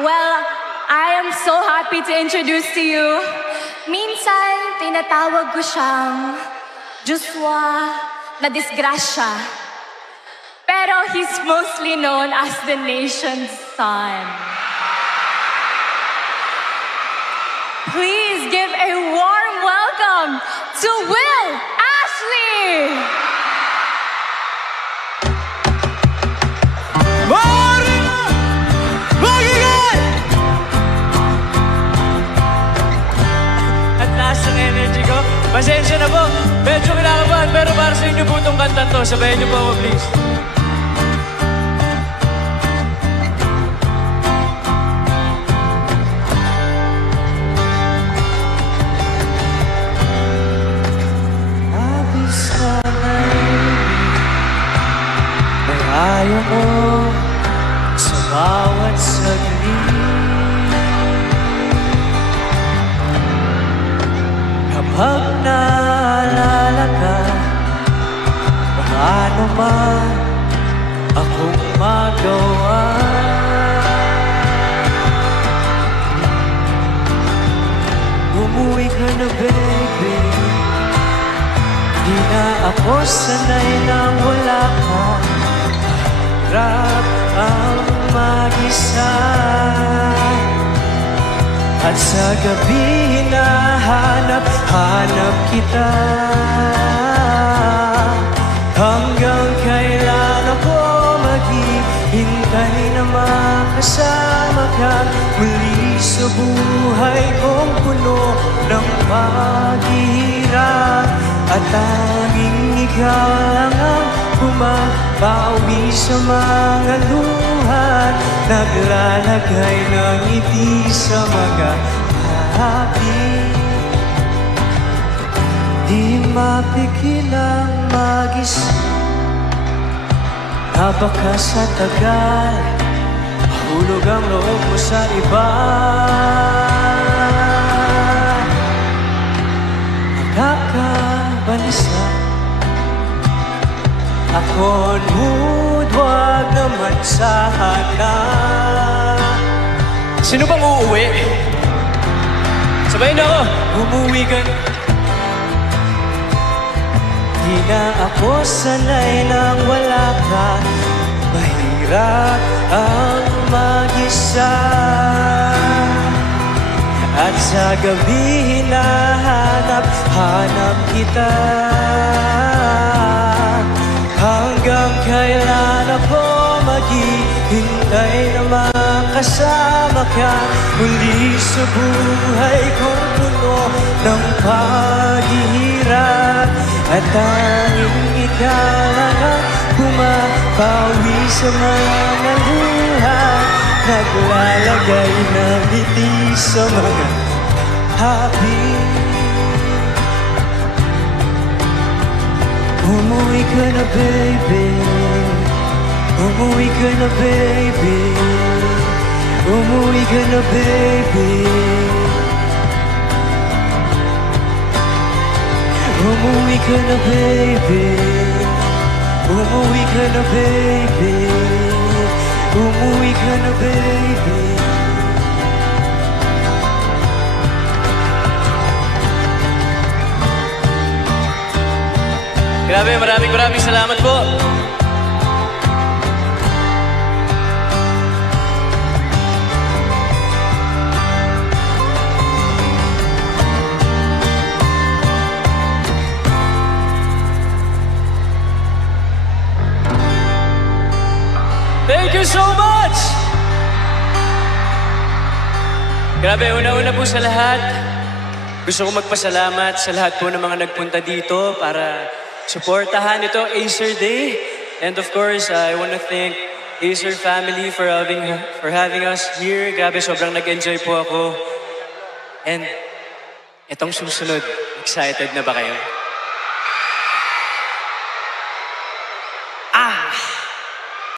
Well, I am so happy to introduce to you. Minsan, tinatawag ko siyang Joshua na disgrasya. Pero he's mostly known as the nation's son. Please give a warm welcome to Will Ashley! Energy ko. Pasensya na po. Medyo kinakabahan pero para sa inyo po itong kanta to. Sabayan niyo po ako, please. Abis sana'y may ayaw mo sa bawat saglit. Kapag naalala ka, paano man akong magawa? Umuwi ka na, baby. Di na ako sanay nang wala ka. Hirap ang mag-isa. At sa gabi hinahanap kita. Hanggang kailan ako maghihintay na makasama ka muli sa buhay kong puno ng paghihirap. At tanging ikaw lang ang bumabawi sa mga luhat, naglalagay ng ngiti sa mga habi. Di mapigil ang mag-isip na baka sa tagal mahulog ang loob mo sa iba. Nakakabalisa ako'n huwag naman sana. Sino bang uuwi? Sabayin na ako. Umuwi ka. Di na ako sanay nang wala ka. Mahirap ang mag-isa. At sa gabi hinahanap kita. Hanggang kailan ako maghihintay na makasama ka muli sa buhay kong puno ng paghihirap. At tanging ikaw lang ang bumabawi sa mga luhat, naglalagay ng ngiti sa mga habi. Umuwi ka na, baby. Umuwi ka na, baby. Umuwi ka na, baby. Umuwi ka na, baby. Umuwi ka na, baby. Umuwi ka na, baby. Grabe, maraming salamat po. Thank you so much! Grabe, una-una po sa lahat, gusto ko magpasalamat sa lahat po ng mga nagpunta dito para supportahan ito Acer Day. And of course, I want to thank Acer family for having us here. Grabe, sobrang nag-enjoy po ako. And itong susunod, excited na ba kayo?